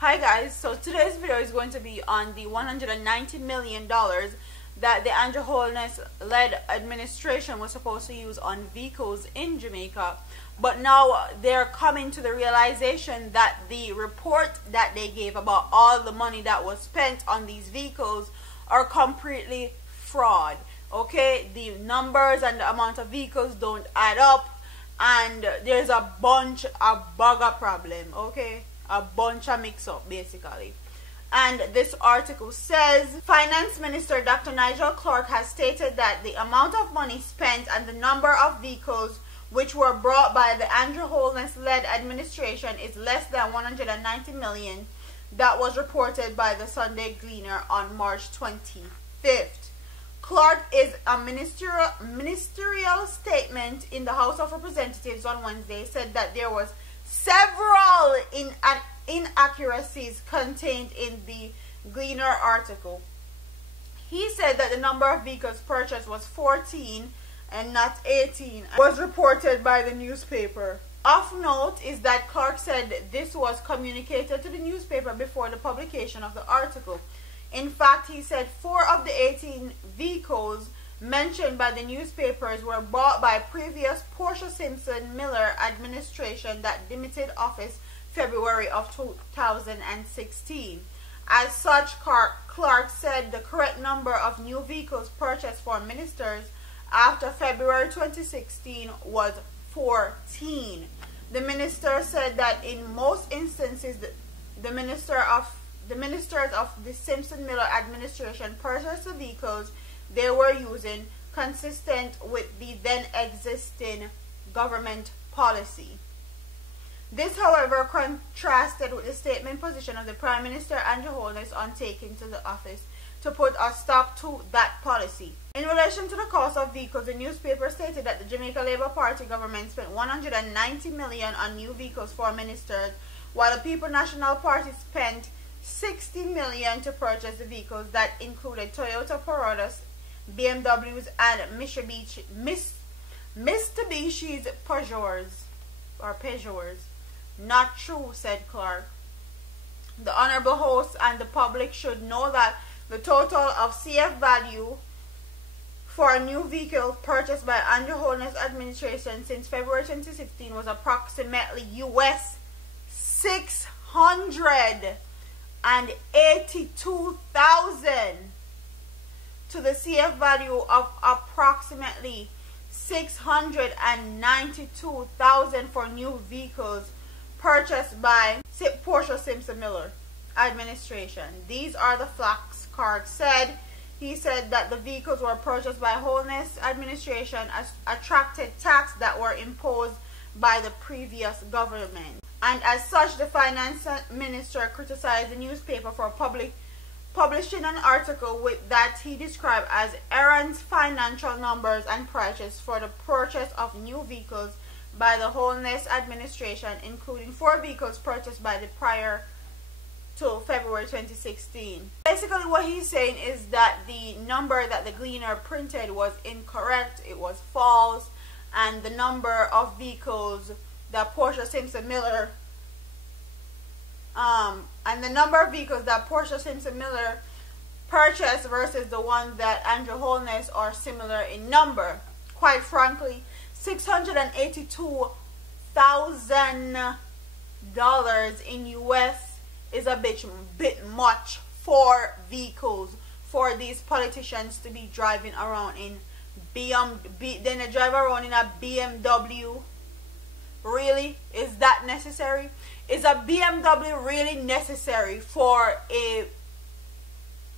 Hi guys, so today's video is going to be on the $190 million that the Andrew Holness led administration was supposed to use on vehicles in Jamaica, but now they're coming to the realization that the report that they gave about all the money that was spent on these vehicles are completely fraud. Okay, the numbers and the amount of vehicles don't add up, and there's a bugger problem. Okay, a bunch of mix-up basically. And this article says Finance Minister Dr. Nigel Clark has stated that the amount of money spent and the number of vehicles which were brought by the Andrew Holness-led administration is less than $190 million. That was reported by the Sunday Gleaner on March 25th. Clark is a ministerial statement in the House of Representatives on Wednesday said that there was several inaccuracies contained in the Gleaner article. He said that the number of vehicles purchased was 14 and not 18, was reported by the newspaper. Of note is that Clark said this was communicated to the newspaper before the publication of the article. In fact, he said 4 of the 18 vehicles mentioned by the newspapers were bought by previous Portia Simpson Miller administration that demitted office February of 2016. As such, Clark said the correct number of new vehicles purchased for ministers after February 2016 was 14. The minister said that in most instances the ministers of the Simpson Miller administration purchased the vehicles they were using consistent with the then existing government policy. This, however, contrasted with the statement position of the Prime Minister Andrew Holness on taking to the office to put a stop to that policy. In relation to the cost of vehicles, the newspaper stated that the Jamaica Labour Party government spent $190 million on new vehicles for ministers, while the People National Party spent $60 million to purchase the vehicles that included Toyota Corollas, BMWs, and Mitsubishi's Peugeots. Not true, said Clark. The honorable host and the public should know that the total of CF value for a new vehicle purchased by Andrew Holness administration since February 2016 was approximately US $682,000 to the CF value of approximately $692,000 for new vehicles purchased by Portia Simpson Miller administration. These are the facts, Clark said. He said that the vehicles were purchased by Holness administration as attracted tax that were imposed by the previous government. And as such, the finance minister criticized the newspaper for publishing an article with that he described as errant financial numbers and prices for the purchase of new vehicles by the Holness administration, including 4 vehicles purchased by the prior to February 2016. Basically what he's saying is that the number that the Gleaner printed was incorrect, it was false, and the number of vehicles that Portia Simpson Miller purchased versus the one that Andrew Holness are similar in number. Quite frankly, $682,000 in US is a bit much for vehicles, for these politicians to be driving around in then they drive around in a BMW. Really? Is that necessary? Is a BMW really necessary for a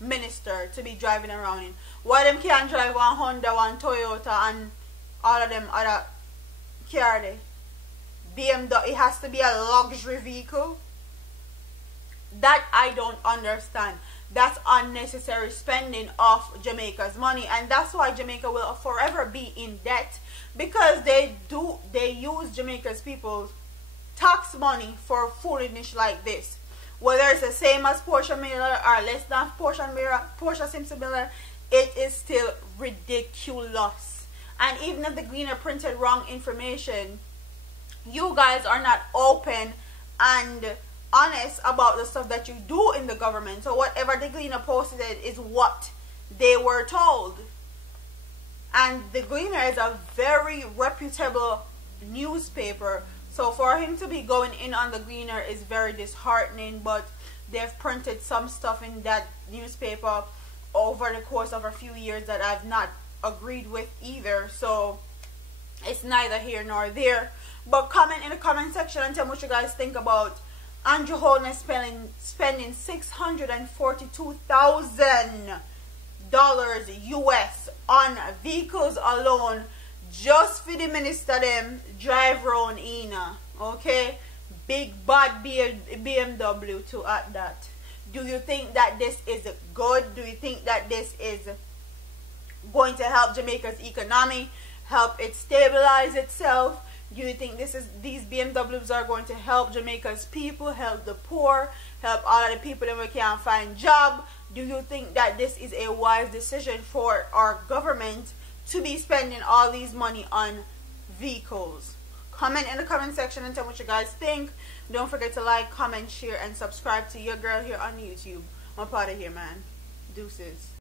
minister to be driving around in? Why them can't drive one Honda, one Toyota, and all of them other cars? BMW, it has to be a luxury vehicle? That I don't understand. That's unnecessary spending of Jamaica's money, and that's why Jamaica will forever be in debt, because they use Jamaica's people's tax money for foolishness like this. Whether it's the same as Portia Miller or less than Portia Simpson Miller, it is still ridiculous. And even if the Gleaner printed wrong information, you guys are not open and honest about the stuff that you do in the government. So whatever the Gleaner posted is what they were told. And the Gleaner is a very reputable newspaper. So for him to be going in on the Gleaner is very disheartening. But they've printed some stuff in that newspaper over the course of a few years that I've not agreed with either. So it's neither here nor there. But comment in the comment section and tell me what you guys think about Andrew Holness spending $642,000 US on vehicles alone just for the minister them drive round in. Okay, big bad BMW to at that. Do you think that this is good? Do you think that this is going to help Jamaica's economy, help it stabilize itself? Do you think these BMWs are going to help Jamaica's people, help the poor, help all of the people that we can't find job? Do you think that this is a wise decision for our government to be spending all these money on vehicles? Comment in the comment section and tell me what you guys think. Don't forget to like, comment, share, and subscribe to your girl here on YouTube. I'm part of here, man. Deuces.